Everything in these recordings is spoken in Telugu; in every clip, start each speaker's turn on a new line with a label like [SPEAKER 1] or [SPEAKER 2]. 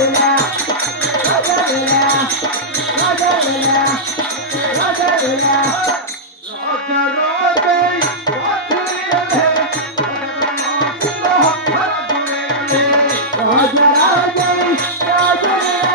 [SPEAKER 1] Raja Raja Raja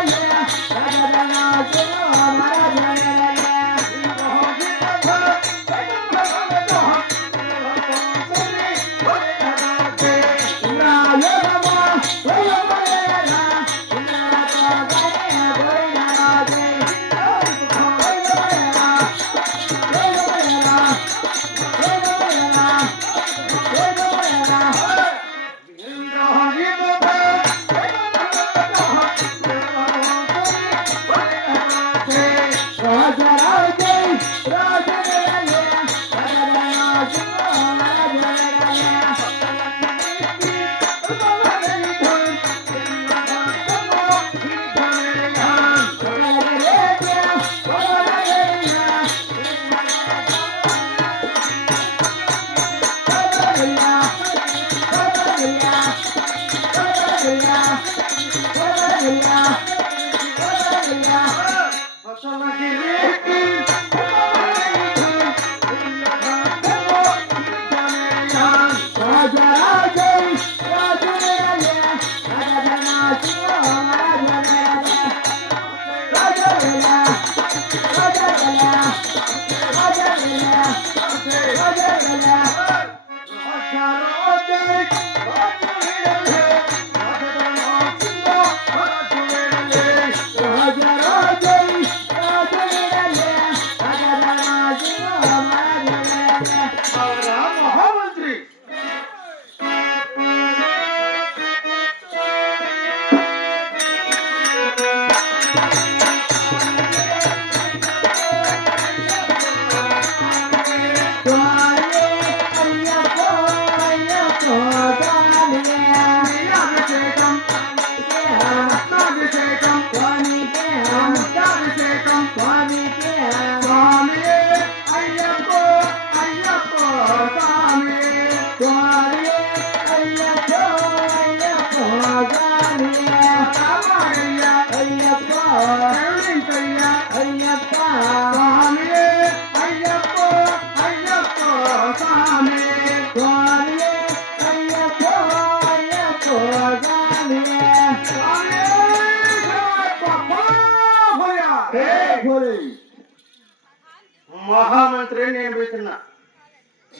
[SPEAKER 1] మహామంత్రి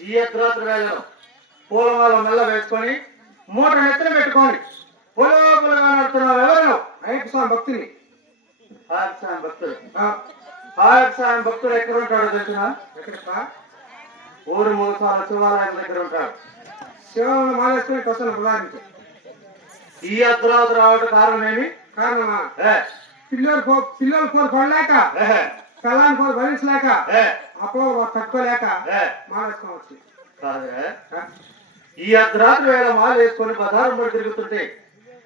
[SPEAKER 1] ఈ అర్ధరాత్రి వేళలో పూలమాల మెల్ల వేసుకొని మూట నెత్తిన పెట్టుకొని పులగా నడుతున్నావు ఎవరు? అయ్యప్ప స్వామి భక్తుని ఆయప్ప స్వామి భక్తుడు ఆయప్ప స్వామి భక్తుడు ఎక్కడ ఉంటాడో తెలిసిన ఎక్కడ ఊరు మూసాల శివాలయం దగ్గర ఉంటాడు శివాలయం మాలేసుకుని కోసం ప్రధానించు ఈ అర్ధరాత్రి రావడం కారణం ఏమి? కారణమా? పిల్లలు పిల్లలు కోరు పడలేక కళాన్ని కోరు భరించలేక అప్పుడు తట్టుకోలేక ఈ అర్ధరాత్రి వేళ మాల వేసుకొని బజారు పడి తిరుగుతుంటే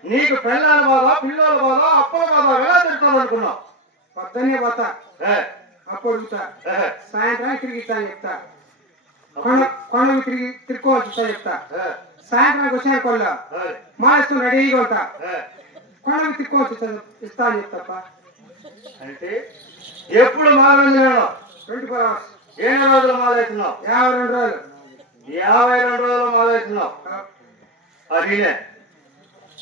[SPEAKER 1] నీకు పెళ్ళాల బాధ పిల్లల బాధ అప్పల బాధ ఎలా తిరుగుతావు అనుకున్నావు పొద్దున్నే పోతా. అప్పుడు అడుగుతా సాయంత్రానికి తిరిగి ఇస్తా చెప్తా. కొండ కొండకు తిరిగి తిరుక్కోవచ్చు ఇస్తా చెప్తా. సాయంత్రానికి వచ్చాను కొండ మాలేసుకుని రెడీగా ఉంటా. కొండకు తిరుక్కోవచ్చు ఇస్తా- అని చెప్తాప్ప
[SPEAKER 2] అంటే ఎప్పుడు మారేసినాడు
[SPEAKER 1] ట్వంటీ ఫోర్ అవర్స్
[SPEAKER 2] ఎన్ని రోజులు మాలేసినావు
[SPEAKER 1] యాభై రెండు రోజులు.
[SPEAKER 2] యాభై రెండు రోజులు మాలేసినావు అదినే.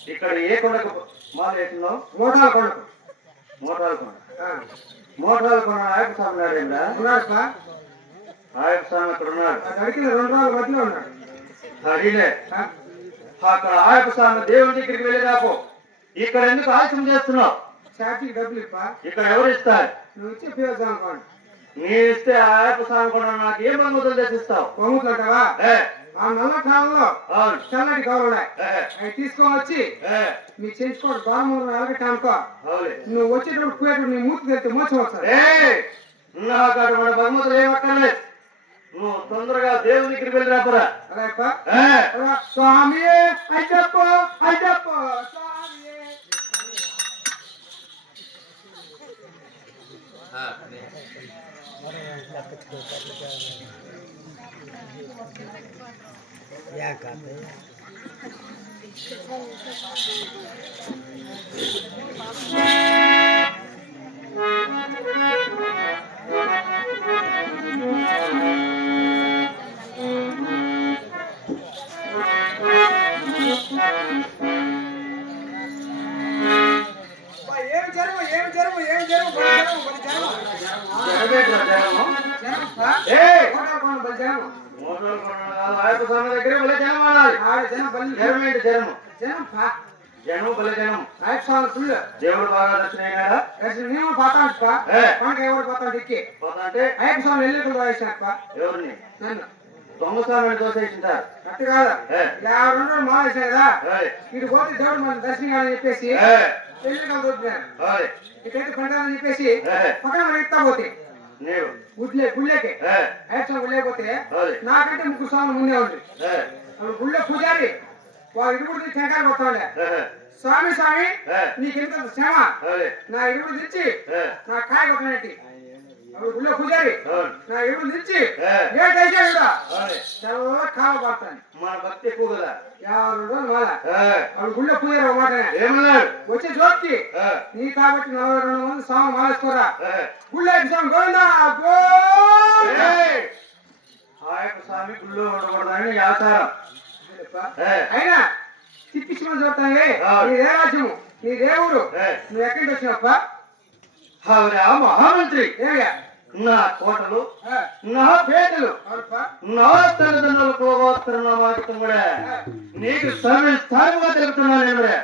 [SPEAKER 2] ఇక్కడ ఏ కొండకు మాలేసినావు
[SPEAKER 1] మోటార్ కొండకు.
[SPEAKER 2] మోటార్ కొండ. మోటార్ కొండ ఆయప్ప స్వామి నాడేందా
[SPEAKER 1] ఉన్నాడు
[SPEAKER 2] ఆయప్ప స్వామి అక్కడ ఉన్నాడు?
[SPEAKER 1] అడిగిన రెండు రోజుల మధ్యలో ఉన్నాడు. ఆ,
[SPEAKER 2] అక్కడ ఆయప్ప స్వామి దేవుని దగ్గరికి వెళ్ళి రాపో. ఇక్కడ ఎందుకు ఆలస్యం చేస్తున్నావు?
[SPEAKER 1] ఛార్జీకి డబ్బులు ఇప్ప
[SPEAKER 2] ఇక్కడ ఎవరు ఇస్తారు?
[SPEAKER 1] నువ్వు ఇచ్చే పేరు
[SPEAKER 2] నీ ఇస్తే ఆయప్ప స్వామి కొండ నాకు ఏ మందులు తెచ్చిస్తావు? ఏ,
[SPEAKER 1] ఆ నల్ల కాలంలో చల్లటి కావాలి అవి తీసుకొని వచ్చి
[SPEAKER 2] ఏ,
[SPEAKER 1] మీ చేయించుకోవడం దూరం ఎలగట్టు అనుకో. నువ్వు వచ్చేటప్పుడు పోయేటప్పుడు నీ మూతికి వెళ్తే మోసం వస్తుంది
[SPEAKER 2] ఏయ్! నాకు అటువంటి బహుమతులు ఏమక్కర్లేదు నువ్వు తొందరగా దేవుని దగ్గరికి వెళ్ళి రాపురా.
[SPEAKER 1] అలాగప్ప
[SPEAKER 2] ఏ!
[SPEAKER 1] స్వామి అయ్యప్ప అయ్యప్ప क्या
[SPEAKER 3] कहते हैं
[SPEAKER 4] జనం బలి జనం నాయక స్వామి ఫుల్.
[SPEAKER 2] దేవుడు బాగా దర్శనం అయినాడా
[SPEAKER 4] దర్శనం నేను పోతాను పా.
[SPEAKER 2] ఏ.
[SPEAKER 4] పంట ఎవరు పోతాడు ఎక్కి. స్వామి.
[SPEAKER 2] ఎవరిని
[SPEAKER 4] నన్ను.
[SPEAKER 2] దొంగ స్వామిని దోసేసింటారు
[SPEAKER 4] కాదు. యాభై రెండు రోజులు మాల వేసాను కదా.
[SPEAKER 2] ఏయ్,
[SPEAKER 4] ఇటు పోతే దేవుడు మన దర్శనం చెప్పేసి ఇటైతే పంటాలని చెప్పేసి పక్కన ఎత్తా పోతే. గుడ్లే గుళ్ళేకి
[SPEAKER 2] ఏయ్,
[SPEAKER 4] అయ్యప్ప స్వామి గుళ్ళేకి పోతే
[SPEAKER 2] ఏయ్,
[SPEAKER 4] నాకంటే ముగ్గురు స్వామి ముందే ఉంది గుళ్ళో పూజారి. వాడు ఇరుగుడు టెంకాయ కొట్టాలి స్వామి స్వామి నీకు ఎంత శ్రమ. నా ఇరుగుడు తెచ్చి నా కాయ కొట్టనట్టి
[SPEAKER 2] అవును,
[SPEAKER 4] నా ఇరుగుడు తెచ్చి
[SPEAKER 2] ఏయ్,
[SPEAKER 4] ఏ దయచేయుడా
[SPEAKER 2] అవును.
[SPEAKER 4] చాలా కావ పడతాను
[SPEAKER 2] మన భక్తి ఎక్కువ కదా.
[SPEAKER 4] యాభై రెండు రోజులు మాల.
[SPEAKER 2] ఏయ్,
[SPEAKER 4] అప్పుడు గుళ్ళో పూజారి మాట
[SPEAKER 2] ఏమన్నాడు
[SPEAKER 4] వచ్చి
[SPEAKER 2] ఏయ్,
[SPEAKER 4] నీ కాబట్టి నలభై రెండు మంది స్వామి మాలేసుకోరా.
[SPEAKER 2] ఏయ్,
[SPEAKER 4] గుళ్ళో స్వామి గోవిందా.
[SPEAKER 2] ఏయ్, ఆయప్ప స్వామి గుళ్ళో ఉండకూడదని ఆచారం
[SPEAKER 4] అయినా తిప్పించమని చూస్తానే
[SPEAKER 2] అవును.
[SPEAKER 4] నీ రాజ్యము నీ దేవుడు.
[SPEAKER 2] ఏయ్,
[SPEAKER 4] నువ్వు ఎక్కడి నుంచి వచ్చినప్ప
[SPEAKER 2] మహామంత్రి.
[SPEAKER 4] ఏమియా
[SPEAKER 2] నా కోటలు నా పేదలు? నా తల్లిదండ్రుల కోగోత్తరం నా వాకితం కూడా నీకు సవి స్థానంగా తెలుపుతున్నాను నేను కూడా.